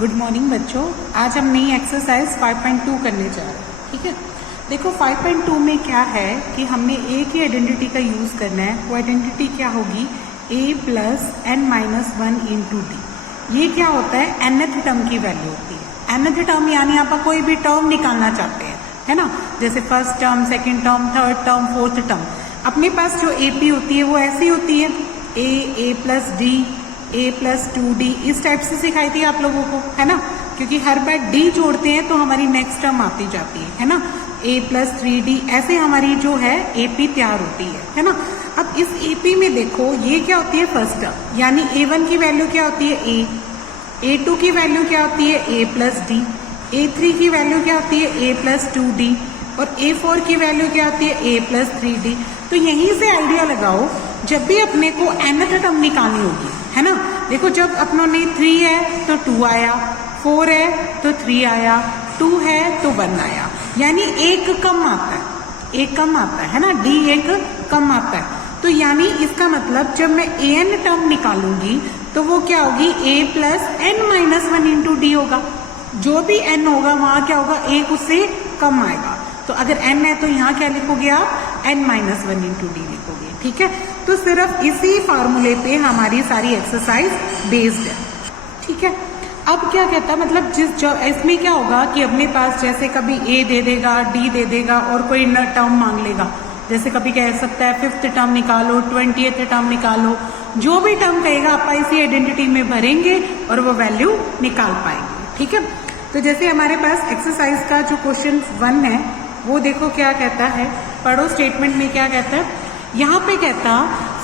Good morning बच्चों। आज हम नई एक्सरसाइज 5.2 करने जा रहे हैं। ठीक है, देखो 5.2 में क्या है कि हमने ए की आइडेंटिटी का यूज करना है। वो आइडेंटिटी क्या होगी, a plus n minus 1 into D. ये क्या होता है, nth टर्म की वैल्यू होती है। nth टर्म यानी आप कोई भी टर्म निकालना चाहते हैं, है ना, जैसे first term, second term, third term, fourth term. अपने पास जो AP होती है वो ऐसी होती है, a plus D, a plus 2d, इस टाइप से सिखाई थी आप लोगों को, है ना, क्योंकि हर बार d जोड़ते हैं तो हमारी नेक्स्ट टर्म आती जाती है ना। a प्लस 3d, ऐसे हमारी जो है AP तैयार होती है ना। अब इस AP में देखो ये क्या होती है, फर्स्ट टर्म, यानी a1 की वैल्यू क्या होती है a, a2 की वैल्यू क्या होती है a प्लस डी, a3 की वैल्यू क्या होती है a प्लस 2d, और a4 की वैल्यू क्या होती है a प्लस 3d। तो यहीं से आइडिया लगाओ, जब भी अपने को nth टर्म निकालनी होगी, है ना। देखो जब अपनों ने 3 है तो 2 आया, 4 है तो 3 आया, 2 है तो 1 आया, यानी एक कम आता है, एक कम आता है ना, d एक कम आता है। तो यानी इसका मतलब जब मैं an टर्म निकालूंगी तो वो क्या होगी, a plus n minus 1 into D होगा। जो भी n होगा वहां क्या होगा, एक उससे कम आएगा। तो अगर n है तो यहाँ क्या लिखोगे आप, n माइनस 1 इंटू डी लिखोगे। ठीक है, तो सिर्फ इसी फार्मूले पे हमारी सारी एक्सरसाइज बेस्ड है। ठीक है, अब क्या कहता है, मतलब इसमें क्या होगा कि अपने पास जैसे कभी a दे देगा, d दे देगा और कोई न टर्म मांग लेगा, जैसे कभी कह सकता है 5th टर्म निकालो, 20th टर्म निकालो, जो भी टर्म कहेगा आप इसी आइडेंटिटी में भरेंगे और वो वैल्यू निकाल पाएंगे। ठीक है, तो जैसे हमारे पास एक्सरसाइज का जो क्वेश्चन 1 है वो देखो क्या कहता है, पढ़ो स्टेटमेंट में क्या कहता है। यहाँ पे कहता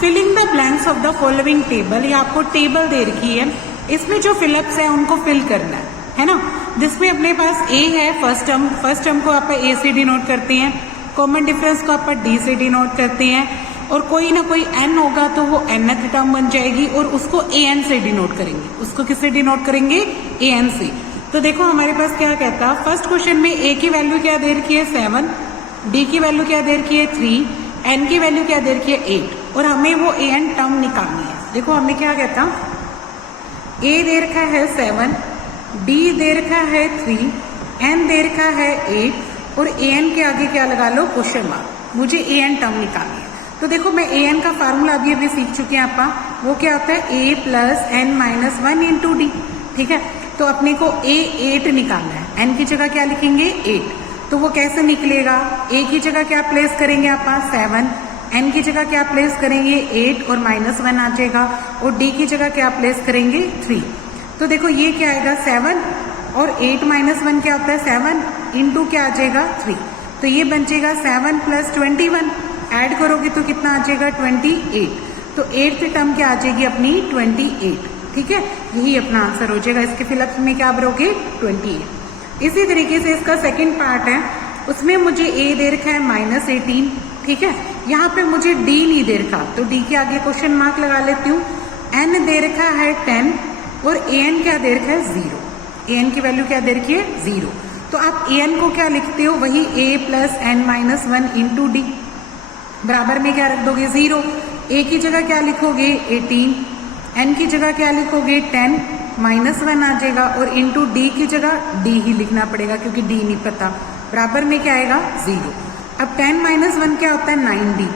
filling the blanks of the following table. ये आपको टेबल दे रखी है, इसमें जो फिलअप्स है उनको फिल करना है ना। जिसमें अपने पास a है फर्स्ट टर्म को आप a से डिनोट करते हैं, कॉमन डिफरेंस को आप d से डिनोट करते हैं, और कोई ना कोई n होगा तो वो nth टर्म बन जाएगी और उसको an से डिनोट करेंगे। उसको किससे डिनोट करेंगे, an से। तो देखो हमारे पास क्या कहता, फर्स्ट क्वेश्चन में a की वैल्यू क्या दे रखी है 7, d की वैल्यू क्या दे रखी है 3, n की वैल्यू क्या दे रखी है 8, और हमें वो an टर्म निकालनी है। देखो हमें क्या कहता, a दे रखा है 7, d दे रखा है 3, n दे रखा है 8, और an के आगे क्या लगा लो, क्वेश्चन मार्क। मुझे an टर्म निकालनी है। तो देखो मैं an का फार्मूला अभी सीख चुके हैं आप, वो क्या होता है a plus n minus 1 into D. ठीक है, तो अपने को a 8 निकालना है, n की जगह क्या लिखेंगे 8। तो वो कैसे निकलेगा, a की जगह क्या प्लेस करेंगे आप 7, n की जगह क्या प्लेस करेंगे 8 और माइनस 1 आ जाएगा, और d की जगह क्या प्लेस करेंगे 3। तो देखो ये क्या आएगा 7 और 8 माइनस 1 क्या होता है 7 इंटू क्या आ जाएगा 3। तो ये बन जाएगा 7 प्लस 21, ऐड करोगे तो कितना आ जाएगा 28। तो 8th टर्म क्या आ जाएगी अपनी 28। ठीक है, यही अपना आंसर हो जाएगा। इसके फिलअप में क्या भरोगे 28। इसी तरीके से इसका सेकंड पार्ट है, उसमें मुझे a दे रखा है माइनस 18। ठीक है, यहाँ पे मुझे d नहीं दे रखा, तो d के आगे क्वेश्चन मार्क लगा लेती हूँ। n दे रखा है 10 और an क्या दे रखा है 0। an की वैल्यू क्या दे रखी है 0। तो आप an को क्या लिखते हो, वही a plus n minus 1 into D, बराबर में क्या रख दोगे 0। a की जगह क्या लिखोगे 18, n की जगह क्या लिखोगे 10, माइनस 1 आ जाएगा, और इंटू डी की जगह d ही लिखना पड़ेगा क्योंकि d नहीं पता, बराबर में क्या आएगा 0। अब 10 माइनस 1 क्या होता है 9d।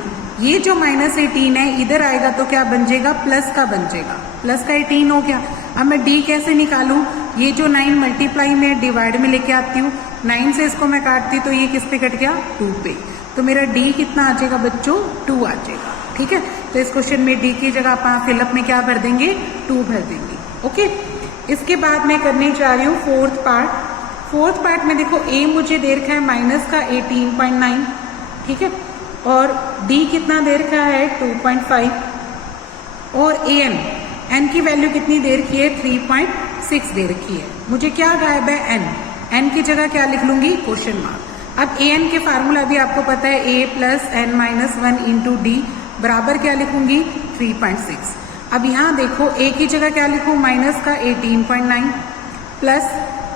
ये जो माइनस 18 है इधर आएगा तो क्या बन जाएगा, प्लस का बन जाएगा, प्लस का 18 हो गया। अब मैं d कैसे निकालूं, ये जो 9 मल्टीप्लाई में डिवाइड में लेके आती हूँ, 9 से इसको मैं काटती तो ये किस पे कट गया 2 पे, तो मेरा d कितना आ जाएगा बच्चों 2 आ जाएगा। ठीक है, तो इस क्वेश्चन में d की जगह आप फिलअप में क्या भर देंगे 2 भर देंगे। ओके, इसके बाद मैं करने जा रही हूँ फोर्थ पार्ट में देखो a मुझे दे रखा है माइनस का 18.9। ठीक है, और d कितना दे रखा है 2.5, और n की वैल्यू कितनी दे रखी है 3.6 दे रखी है। मुझे क्या गायब है n की जगह क्या लिख लूंगी क्वेश्चन मार्क। अब an के फार्मूला भी आपको पता है a plus n minus 1 into D, बराबर क्या लिखूंगी 3.6। अब यहाँ देखो a की जगह क्या लिखूं, माइनस का 18.9 प्लस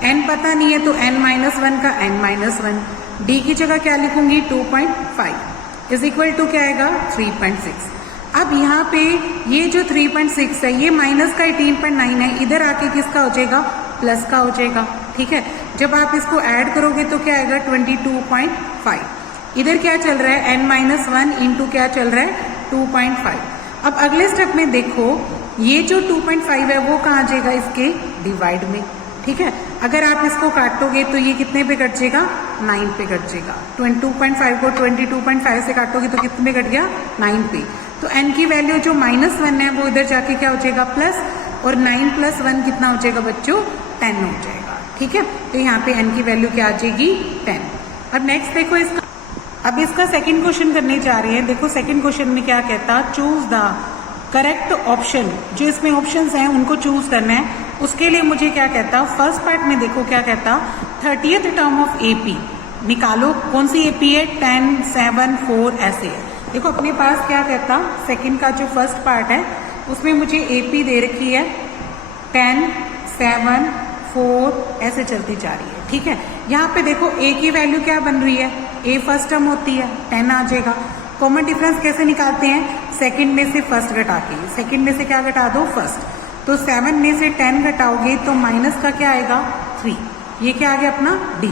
n पता नहीं है तो n माइनस 1 का n माइनस 1, d की जगह क्या लिखूंगी 2.5 इज इक्वल टू क्या आएगा 3.6। अब यहाँ पे ये जो 3.6 है ये माइनस का 18.9 है, इधर आके किसका हो जाएगा प्लस का हो जाएगा, ठीक है। जब आप इसको ऐड करोगे तो क्या आएगा 22.5। इधर क्या चल रहा है n-1 इंटू क्या चल रहा है 2.5। अब अगले स्टेप में देखो ये जो 2.5 है वो कहाँ जाएगा इसके डिवाइड में, ठीक है। अगर आप इसको काटोगे तो ये कितने पे कट जाएगा 9 पे कट जाएगा। 2.5 को 22.5 से काटोगे तो कितने पे कट गया 9 पे। तो n की वैल्यू जो -1 है वो इधर जाके क्या हो जाएगा प्लस, और 9 + 1 कितना हो जाएगा बच्चों 10 हो जाएगा, ठीक है। तो यहाँ पे n की वैल्यू क्या आ जाएगी 10। अब नेक्स्ट देखो इसका, अब इसका सेकंड क्वेश्चन करने जा रहे हैं। देखो सेकंड क्वेश्चन में क्या कहता, चूज द करेक्ट ऑप्शन। जो इसमें ऑप्शंस हैं उनको चूज करना है। उसके लिए मुझे क्या कहता, फर्स्ट पार्ट में देखो क्या कहता 30th टर्म ऑफ AP निकालो। कौन सी AP है 10, 7, 4 ऐसे है। देखो अपने पास क्या कहता सेकंड का जो फर्स्ट पार्ट है उसमें मुझे AP दे रखी है 10, 7, 4 ऐसे चलती जा रही है, ठीक है। यहाँ पे देखो A की वैल्यू क्या बन रही है, A फर्स्ट टर्म होती है 10 आ जाएगा। कॉमन डिफरेंस कैसे निकालते हैं, सेकंड में से फर्स्ट घटा के, सेकंड में से क्या घटा दो फर्स्ट। तो 7 में से 10 घटाओगे तो माइनस का क्या आएगा 3, ये क्या आ गया अपना D।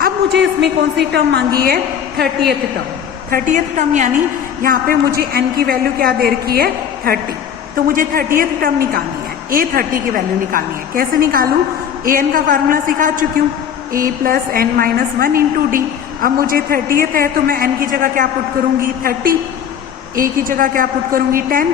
अब मुझे इसमें कौन सी टर्म मांगी है 30th टर्म। 30th टर्म यानी यहाँ पे मुझे n की वैल्यू क्या दे रखी है 30, तो मुझे 30th टर्म निकालनी है। A30 की वैल्यू निकालनी है। कैसे निकालूं, an का फार्मूला सिखा चुकी हूँ, A + n-1 इंटू D। अब मुझे 30th है तो मैं n की जगह क्या पुट करूंगी 30, A की जगह क्या पुट करूंगी 10,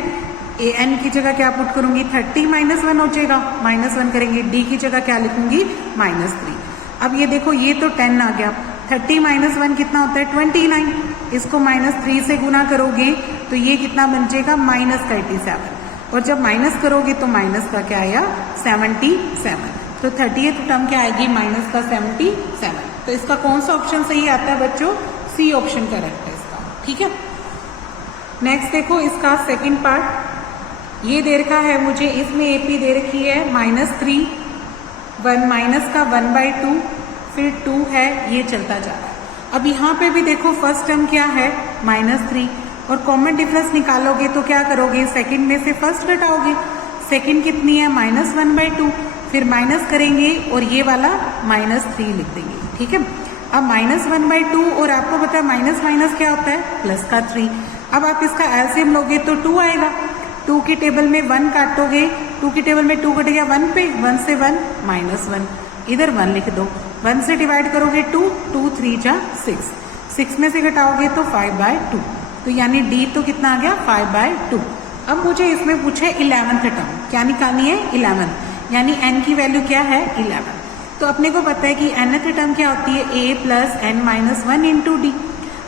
n की जगह क्या पुट करूंगी 30 -1 हो जाएगा, -1 करेंगे, D की जगह क्या लिखूंगी -3। अब ये देखो ये तो 10 आ गया, 30 -1 कितना होता है 29। इसको -3 से गुना करोगे तो ये कितना बन जाएगा -37, और जब माइनस करोगे तो माइनस का क्या आया 77। तो 30th टर्म क्या आएगी माइनस का 77। तो इसका कौन सा ऑप्शन सही आता है बच्चों, सी ऑप्शन करेक्ट है इसका, ठीक है। नेक्स्ट देखो इसका सेकंड पार्ट, ये दे रखा है मुझे, इसमें AP दे रखी है -3, 1 माइनस का 1/2, फिर 2 है, ये चलता जा रहा है। अब यहाँ पे भी देखो फर्स्ट टर्म क्या है -3, और कॉमन डिफरेंस निकालोगे तो क्या करोगे सेकंड में से फर्स्ट घटाओगे। सेकंड कितनी है -1/2, फिर माइनस करेंगे और ये वाला -3 लिख देंगे, ठीक है। अब -1/2, और आपको पता है माइनस माइनस क्या होता है प्लस का 3। अब आप इसका एलसीएम लोगे तो 2 आएगा। 2 की टेबल में 1 काटोगे, 2 की टेबल में 2 कट गया 1 पे, 1 से 1 -1, इधर 1 लिख दो। 1 से डिवाइड करोगे 2, 2 3 जा 6, 6 में से घटाओगे तो 5/2, तो यानी D तो कितना आ गया 5/2। अब मुझे इसमें पूछा है 11th टर्म, क्या निकालनी है 11, यानी n की वैल्यू क्या है 11। तो अपने को पता है कि nth टर्म क्या होती है A + n-1 इंटू D।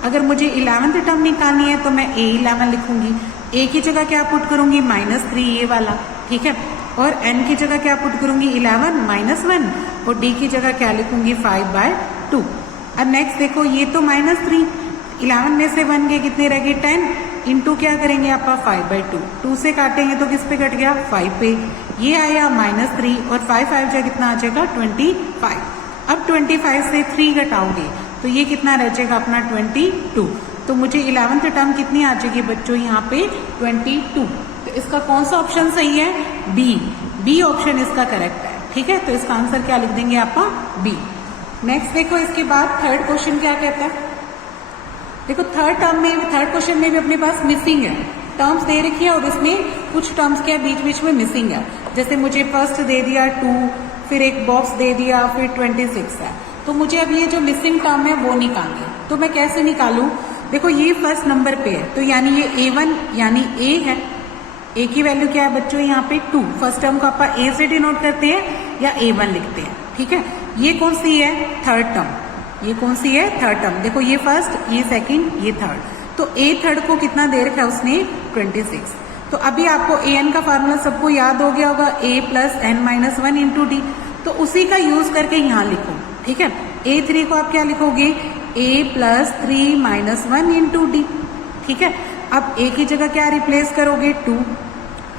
अगर मुझे 11th टर्म निकालनी है तो मैं A11 लिखूंगी। A की जगह क्या पुट करूंगी -3 ये वाला, ठीक है, और n की जगह क्या पुट करूंगी 11 -1, और D की जगह क्या लिखूंगी 5/2। अब नेक्स्ट देखो ये तो -3, 11 में से 1 के कितने रह गए 10, इंटू क्या करेंगे आप 5/2, 2 से काटेंगे तो किस पे कट गया 5 पे, ये आया -3, और 5 5 जा कितना आ जाएगा 25। अब 25 से 3 घटाओगे तो ये कितना रह जाएगा अपना 22। तो मुझे 11th टर्म कितनी आ जाएगी बच्चों यहाँ पे 22। तो इसका कौन सा ऑप्शन सही है बी ऑप्शन इसका करेक्ट है, ठीक है। तो इसका आंसर क्या लिख देंगे आप B। नेक्स्ट देखो इसके बाद थर्ड क्वेश्चन क्या कहता है। देखो थर्ड क्वेश्चन में भी अपने पास मिसिंग है, टर्म्स दे रखी है और इसमें कुछ टर्म्स क्या बीच बीच में मिसिंग है। जैसे मुझे फर्स्ट दे दिया 2, फिर एक बॉक्स दे दिया, फिर 26 है। तो मुझे अब ये जो मिसिंग टर्म है वो निकालनी है। तो मैं कैसे निकालूं, देखो ये फर्स्ट नंबर पे है तो यानी ये A1 यानी A है। A की वैल्यू क्या है बच्चों यहाँ पे 2, फर्स्ट टर्म को आप A से डिनोट करते हैं या A1 लिखते हैं, ठीक है। ये कौन सी है थर्ड टर्म, ये कौन सी है थर्ड टर्म। देखो ये फर्स्ट, ये सेकंड, ये थर्ड। तो A थर्ड को कितना दे रखा है उसने 26। तो अभी आपको an का फार्मूला सबको याद हो गया होगा, A + n-1 इंटू D। तो उसी का यूज करके यहाँ लिखो, ठीक है। A3 को आप क्या लिखोगे A + 3 - 1 इंटू D, ठीक है। अब A की जगह क्या रिप्लेस करोगे 2,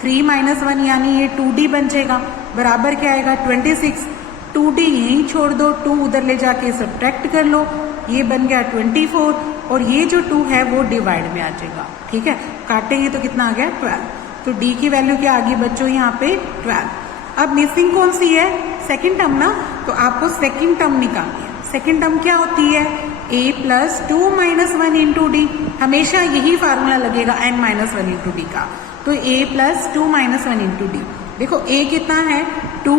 3 - 1 यानी ये 2D बन जाएगा, बराबर क्या आएगा 26। 2D यहीं छोड़ दो, 2 उधर ले जाके सब्ट्रैक्ट कर लो, ये बन गया 24, और ये जो 2 है वो डिवाइड में आ जाएगा, ठीक है। काटेंगे तो कितना आ गया 12। तो D की वैल्यू क्या आ गई बच्चों यहाँ पे 12। अब मिसिंग कौन सी है सेकंड टर्म ना, तो आपको सेकंड टर्म निकालनी है। सेकंड टर्म क्या होती है, a plus 2 minus 1 into D, हमेशा यही फार्मूला लगेगा n माइनस 1 इंटू डी का। तो a plus 2 minus 1 into D, देखो a कितना है 2,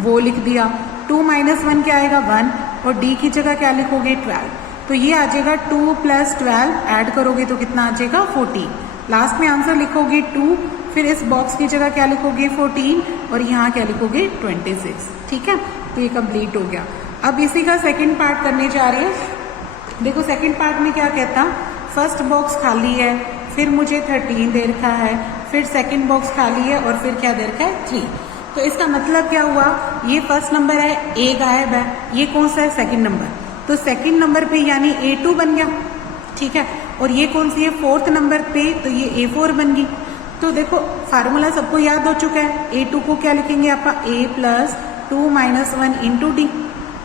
वो लिख दिया, 2 माइनस 1 क्या आएगा 1, और d की जगह क्या लिखोगे 12, तो ये आ जाएगा 2 प्लस 12, ऐड करोगे तो कितना आ जाएगा 14, लास्ट में आंसर लिखोगे 2, फिर इस बॉक्स की जगह क्या लिखोगे 14 और यहाँ क्या लिखोगे 26, ठीक है। तो ये कंप्लीट हो गया। अब इसी का सेकंड पार्ट करने जा रहे हैं। देखो सेकंड पार्ट में क्या कहता, फर्स्ट बॉक्स खाली है, फिर मुझे 13 दे रखा है, फिर सेकंड बॉक्स खाली है और फिर क्या दे रखा है 3। तो इसका मतलब क्या हुआ, ये फर्स्ट नंबर है, ए गायब है, ये कौन सा है सेकंड नंबर, तो सेकंड नंबर पे यानी A2 बन गया, ठीक है। और ये कौन सी है फोर्थ नंबर पे, तो ये A4 बन गई। तो देखो फार्मूला सबको याद हो चुका है, A2 को क्या लिखेंगे आप, a plus 2 minus 1 into D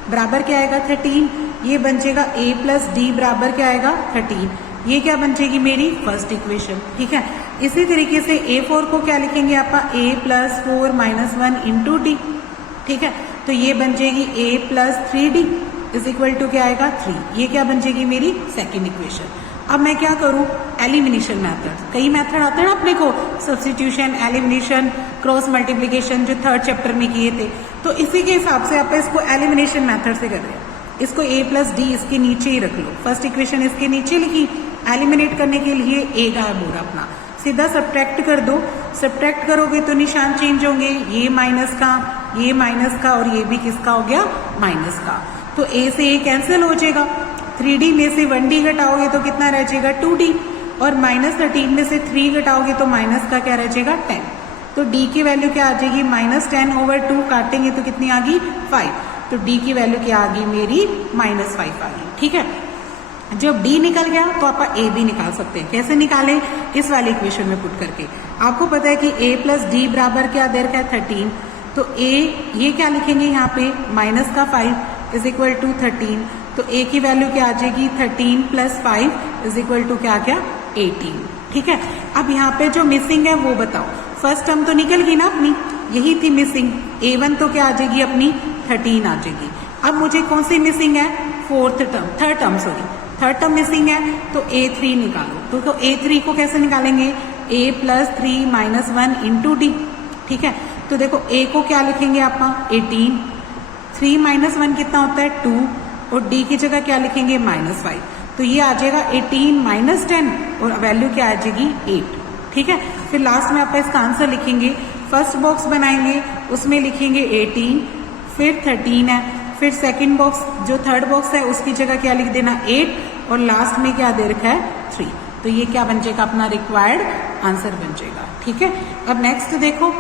बराबर क्या आएगा 13, ये बन जाएगा a प्लस डी बराबर क्या आएगा 13, ये क्या बन जाएगी मेरी फर्स्ट इक्वेशन, ठीक है। इसी तरीके से A4 को क्या लिखेंगे आप, a plus 4 minus 1 into D, ठीक है, तो ये बन जाएगी a plus 3d is equal to क्या आएगा 3, ये क्या बन जाएगी मेरी सेकेंड इक्वेशन। अब मैं क्या करूं, एलिमिनेशन मेथड, कई मेथड आते हैं ना अपने को, सब्स्टिट्यूशन, एलिमिनेशन, क्रॉस मल्टीप्लिकेशन, जो थर्ड चैप्टर में किए थे, तो इसी के हिसाब से आप इसको एलिमिनेशन मेथड से कर रहे हैं। इसको a प्लस डी इसके नीचे ही रख लो, फर्स्ट इक्वेशन इसके नीचे लिखी, एलिमिनेट करने के लिए a गायब हो रहा अपना, सीधा सब्ट्रैक्ट कर दो, सब्ट्रैक्ट करोगे तो निशान चेंज होंगे, ये माइनस का और ये भी किसका हो गया माइनस का, तो a से a कैंसिल हो जाएगा, 3d में से 1d घटाओगे तो कितना रह जाएगा 2d, और माइनस 13 में से 3 घटाओगे तो माइनस का क्या रह जाएगा 10, तो d की वैल्यू क्या आ जाएगी माइनस 10 ओवर 2, काटेंगे तो कितनी आ गई 5, तो d की वैल्यू क्या आ गई मेरी माइनस 5 आ गई, ठीक है। जब d निकल गया तो आप a भी निकाल सकते हैं, कैसे निकालें, इस वाली इक्वेशन में पुट करके। आपको पता है कि a प्लस डी बराबर क्या दे रखा है 13, तो a ये क्या लिखेंगे यहाँ पे माइनस का 5 इज इक्वल टू 13, तो a की वैल्यू क्या आ जाएगी 13 प्लस 5 इज इक्वल टू क्या 18, ठीक है। अब यहाँ पे जो मिसिंग है वो बताओ, फर्स्ट टर्म तो निकल गई ना अपनी, यही थी मिसिंग, a1 तो क्या आ जाएगी अपनी 13 आ जाएगी। अब मुझे कौन सी मिसिंग है, थर्ड टर्म मिसिंग है, तो a3 निकालो, तो a3 को कैसे निकालेंगे, a plus 3 minus 1 into D, ठीक है। तो देखो a को क्या लिखेंगे आप 18, 3 माइनस 1 कितना होता है 2, और d की जगह क्या लिखेंगे माइनस 5, तो ये आ जाएगा 18 माइनस 10 और वैल्यू क्या आ जाएगी 8, ठीक है। फिर लास्ट में आप इसका आंसर लिखेंगे, फर्स्ट बॉक्स बनाएंगे उसमें लिखेंगे 18, फिर 13 है, फिर सेकंड बॉक्स जो थर्ड बॉक्स है उसकी जगह क्या लिख देना 8, और लास्ट में क्या दे रखा है 3, तो ये क्या बन जाएगा अपना रिक्वायर्ड आंसर बन जाएगा, ठीक है। अब नेक्स्ट देखो,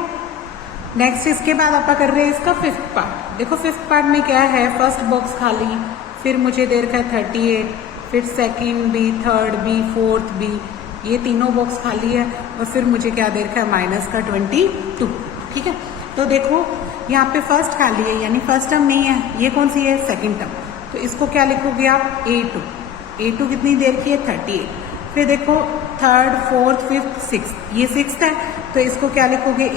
नेक्स्ट इसके बाद आप कर रहे हैं इसका फिफ्थ पार्ट। देखो फिफ्थ पार्ट में क्या है, फर्स्ट बॉक्स खाली, फिर मुझे दे रखा है 38, फिर सेकंड भी, थर्ड भी, फोर्थ भी, ये तीनों बॉक्स खाली है, और फिर मुझे क्या दे रखा है माइनस का 22, ठीक है। तो देखो यहाँ पे फर्स्ट खाली है यानी फर्स्ट टर्म नहीं है, ये कौन सी है सेकंड टर्म, तो इसको क्या लिखोगे आप a2 कितनी देर की है 38, फिर देखो थर्ड, फोर्थ, फिफ्थ, सिक्स, ये सिक्स है, तो इसको क्या लिखोगे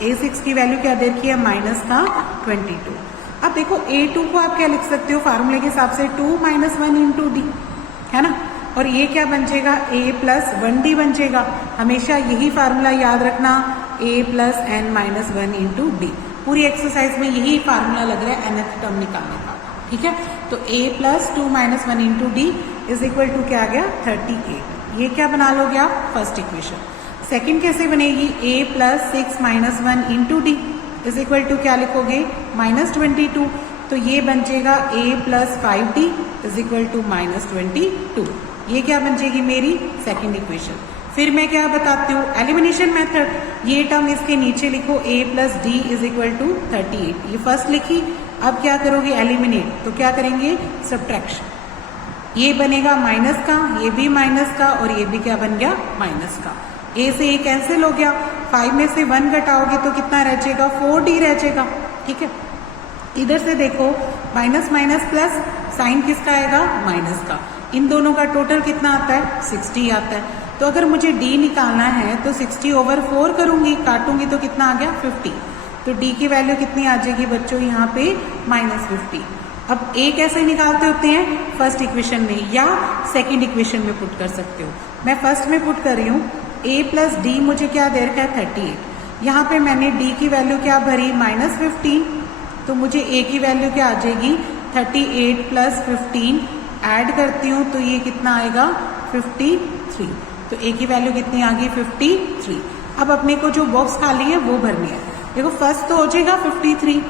a6 की वैल्यू क्या देर की है माइनस का 22। अब देखो a2 को आप क्या लिख सकते हो फार्मूले के हिसाब से 2 माइनस 1 इंटू डी, है ना, और ये क्या बन जाएगा a प्लस 1d बन जाएगा, हमेशा यही फार्मूला याद रखना, a plus n minus 1 into D, पूरी एक्सरसाइज में यही फार्मूला लग रहा है nth टर्म निकालने का, ठीक है। तो a plus 2 minus 1 into D is equal to क्या आ गया 38, ये क्या बना लोगे आप फर्स्ट इक्वेशन। सेकंड कैसे बनेगी, a plus 6 minus 1 into D is equal to क्या लिखोगे माइनस 22, तो ये बन जाएगा a plus 5d is equal to minus 22, ये क्या बन जाएगी मेरी सेकंड इक्वेशन। फिर मैं क्या बताती हूँ एलिमिनेशन मेथड, ये टर्म इसके नीचे लिखो a plus D is equal to 38, ये फर्स्ट लिखी। अब क्या करोगे एलिमिनेट, तो क्या करेंगे सब्ट्रैक्शन, ये बनेगा माइनस का, ये भी माइनस का, और ये भी क्या बन गया माइनस का, a से a कैंसिल हो गया, 5 में से 1 घटाओगे तो कितना रह जाएगा 4d रह जाएगा, ठीक है। इधर से देखो माइनस माइनस प्लस, साइन किसका आएगा माइनस का, इन दोनों का टोटल कितना आता है 60 आता है, तो अगर मुझे d निकालना है तो 60 ओवर 4 करूंगी, काटूंगी तो कितना आ गया 50, तो डी की वैल्यू कितनी आ जाएगी बच्चों यहाँ पे -50। अब ए कैसे निकालते होते हैं, फर्स्ट इक्वेशन में या सेकंड इक्वेशन में पुट कर सकते हो। मैं फर्स्ट में पुट कर रही हूँ, ए प्लस डी मुझे क्या दे रखा है 38। यहाँ पे मैंने डी की वैल्यू क्या भरी -15, तो मुझे ए की वैल्यू क्या आ जाएगी 38 प्लस 15 ऐड करती हूँ तो ये कितना आएगा 53। तो ए की वैल्यू कितनी आ गई 53। अब अपने को जो बॉक्स खाली है वो भरनी है। देखो फर्स्ट तो हो जाएगा 53,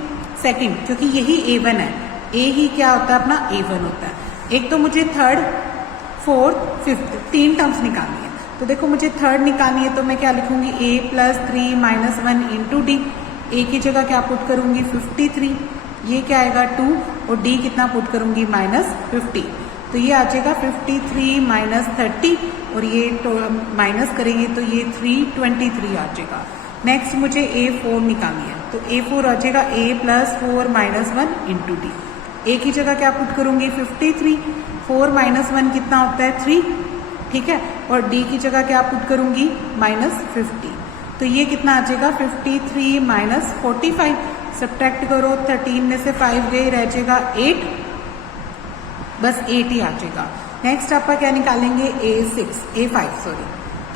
सेकंड क्योंकि यही A1 है, ए ही क्या होता है अपना A1 होता है। एक तो मुझे थर्ड, फोर्थ, फिफ्थ 3 टर्म्स निकालनी है। तो देखो मुझे थर्ड निकालनी है तो मैं क्या लिखूंगी a plus 3 minus 1 into D. A की जगह क्या पुट करूंगी 53, ये क्या आएगा 2 और डी कितना पुट करूंगी -50। तो ये आ जाएगा 53 माइनस 30 और ये माइनस करेंगे तो ये 323 आ जाएगा। नेक्स्ट मुझे A4 निकालनी है तो A4 आ जाएगा a plus 4 minus 1 into D. A की जगह क्या पुट करूंगी 53, 4 माइनस 1 कितना होता है 3, ठीक है, और डी की जगह क्या पुट करूंगी -50। तो ये कितना आ जाएगा 53 माइनस 45, सब्ट्रैक्ट करो 13 में से 5 गए, रह जाएगा 8, बस 8 ही आ जाएगा। नेक्स्ट आपका क्या निकालेंगे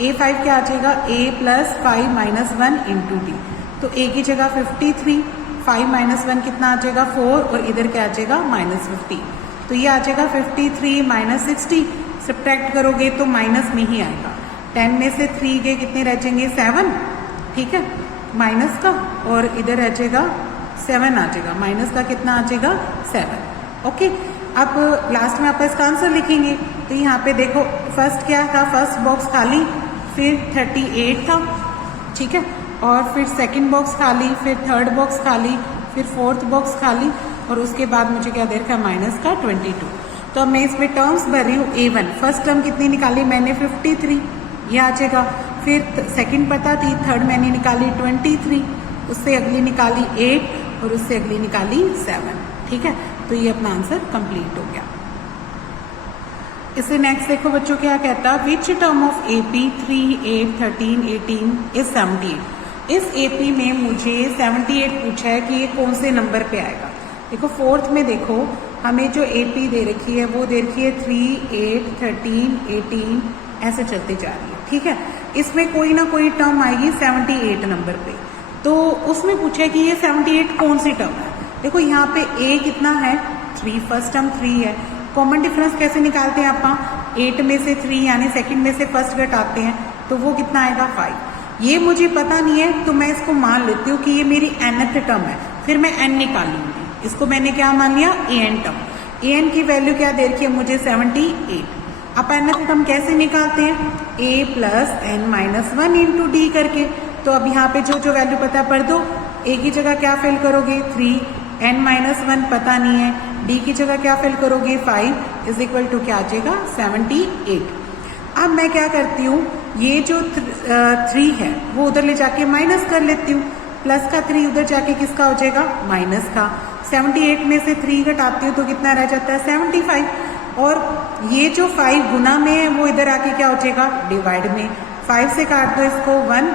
A5 क्या आ जाएगा a plus 5 minus 1 into D. तो ए की जगह 53, 5 माइनस 1 कितना आ जाएगा 4 और इधर क्या आ जाएगा -50। तो ये आ जाएगा 53 माइनस 60, सब्ट्रैक्ट करोगे तो माइनस में ही आएगा। 10 में से 3 गए कितने रह जाएंगे 7, ठीक है, माइनस का, और इधर रह जाएगा 7 आ जाएगा, माइनस का कितना आ जाएगा 7। ओके, अब लास्ट में आप इसका आंसर लिखेंगे। तो यहाँ पे देखो फर्स्ट क्या था, फर्स्ट बॉक्स खाली, फिर 38 था, ठीक है, और फिर सेकंड बॉक्स खाली, फिर थर्ड बॉक्स खाली, फिर फोर्थ बॉक्स खाली, और उसके बाद मुझे क्या दे रखा है माइनस का 22। तो अब मैं इसमें टर्म्स भर रही हूँ। A1 फर्स्ट टर्म कितनी निकाली मैंने 53, ये आ जाएगा। फिर सेकंड पता थी, थर्ड मैंने निकाली 23, उससे अगली निकाली 8 और उससे अगली निकाली 7, ठीक है। तो ये अपना आंसर कंप्लीट हो गया। इससे नेक्स्ट देखो बच्चों क्या कहता है, which term of AP 3, 8, 13, 18 is 78। इस AP में मुझे 78 पूछा है कि ये कौन से नंबर पे आएगा। देखो फोर्थ में देखो हमें जो AP दे रखी है वो दे रखी है 3, 8, 13, 18 ऐसे चलते जा रही है, ठीक है। इसमें कोई ना कोई टर्म आएगी 78 नंबर पे, तो उसमें पूछा है कि ये 78 कौन सी टर्म है। देखो यहाँ पे A कितना है 3, फर्स्ट टर्म 3 है। कॉमन डिफरेंस कैसे निकालते हैं आप, 8 में से 3 यानी सेकंड में से फर्स्ट घटाते हैं तो वो कितना आएगा 5। ये मुझे पता नहीं है तो मैं इसको मान लेती हूँ कि ये मेरी nth टर्म है, फिर मैं n निकाल लूंगी। इसको मैंने क्या मान लिया an टर्म। an की वैल्यू क्या दे रखी है मुझे 78। अब nth टर्म कैसे निकालते हैं, a plus n minus 1 into D करके। तो अब यहाँ पे जो जो वैल्यू पता पढ़ दो, a की जगह क्या फिल करोगे 3, n माइनस 1 पता नहीं है, d की जगह क्या फिल करोगे 5 इज इक्वल टू क्या आ जाएगा 78। अब मैं क्या करती हूँ, ये जो 3 है वो उधर ले जाके माइनस कर लेती हूँ, प्लस का 3 उधर जाके किसका हो जाएगा माइनस का। 78 में से 3 घटाती हूँ तो कितना रह जाता है 75, और ये जो 5 गुना में है वो इधर आके क्या हो जाएगा डिवाइड में। 5 से काट दो इसको 1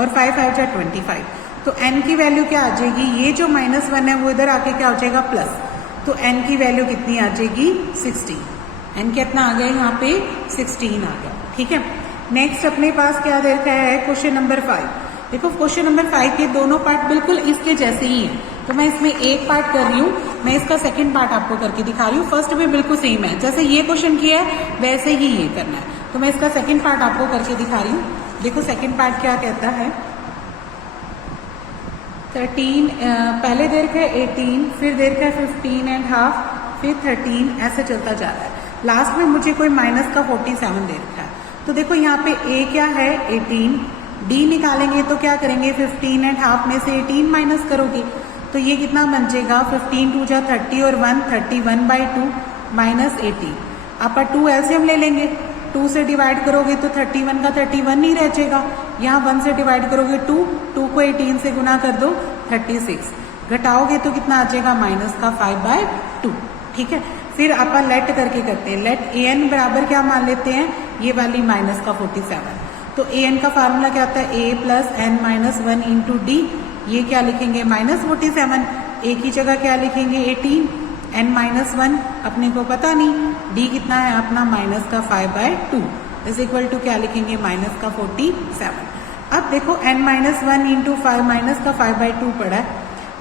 और 5 5 जा 25, तो n की वैल्यू क्या आ जाएगी, ये जो -1 है वो इधर आके क्या हो जाएगा प्लस, तो n की वैल्यू कितनी आ जाएगी 16। n कितना आ गया यहाँ पे 16 आ गया, ठीक है। नेक्स्ट अपने पास क्या दे रखा है क्वेश्चन नंबर 5। देखो क्वेश्चन नंबर 5 के दोनों पार्ट बिल्कुल इसके जैसे ही हैं, तो मैं इसमें एक पार्ट कर रही हूँ, मैं इसका सेकंड पार्ट आपको करके दिखा रही हूँ। फर्स्ट भी बिल्कुल सेम है, जैसे ये क्वेश्चन किया है वैसे ही ये करना है, तो मैं इसका सेकंड पार्ट आपको करके दिखा रही हूँ। देखो सेकंड पार्ट क्या कहता है, 13 पहले देर का 18, फिर देर का 15.5, फिर 13 ऐसे चलता जा रहा है। लास्ट में मुझे कोई माइनस का 47 दे रखा है। तो देखो यहाँ पे a क्या है 18, d निकालेंगे तो क्या करेंगे 15.5 में से 18 माइनस करोगे तो ये कितना बन जाएगा 15 2 जा 30 और 1 31/2 माइनस 18। आप 2 एलसीएम ले लेंगे, 2 से डिवाइड करोगे तो 31 का 31 ही रह जाएगा। यहाँ 1 से डिवाइड करोगे 2 को 18 से गुना कर दो 36, घटाओगे तो कितना आ जाएगा माइनस का 5/2, ठीक है। फिर अपन लेट करके करते हैं, लेट an बराबर क्या मान लेते हैं, ये वाली माइनस का 47। तो an का फार्मूला क्या होता है a plus n minus 1 into D. ये क्या लिखेंगे -47, ए की जगह क्या लिखेंगे 18, n-1 अपने को पता नहीं, d कितना है अपना माइनस का 5/2 इज इक्वल टू क्या लिखेंगे माइनस का 47। अब देखो n-1 इंटू 5 माइनस का 5/2 पड़ा है,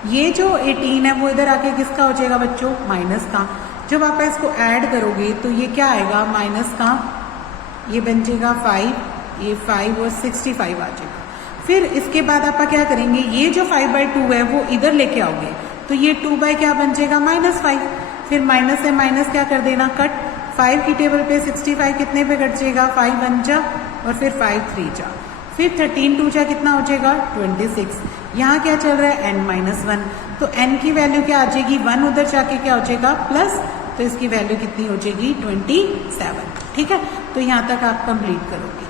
ये जो 18 है वो इधर आके किसका हो जाएगा बच्चों माइनस का। जब आप इसको ऐड करोगे तो ये क्या आएगा माइनस का, ये बन जाएगा 5, ये 5 और 65 आ जाएगा। फिर इसके बाद आप क्या करेंगे, ये जो 5/2 है वो इधर लेके आओगे तो ये 2 बाय क्या बन जाएगा -5। फिर माइनस से माइनस क्या कर देना कट, 5 की टेबल पे 65 कितने पे कट जाएगा 5 1 जा और फिर 5 3 जा, फिर 13 2 जा कितना हो जाएगा 26। यहाँ क्या चल रहा है n-1, तो n की वैल्यू क्या आ जाएगी 1 उधर जाके क्या हो जाएगा प्लस, तो इसकी वैल्यू कितनी हो जाएगी 27। ठीक है, तो यहाँ तक आप कंप्लीट करोगे।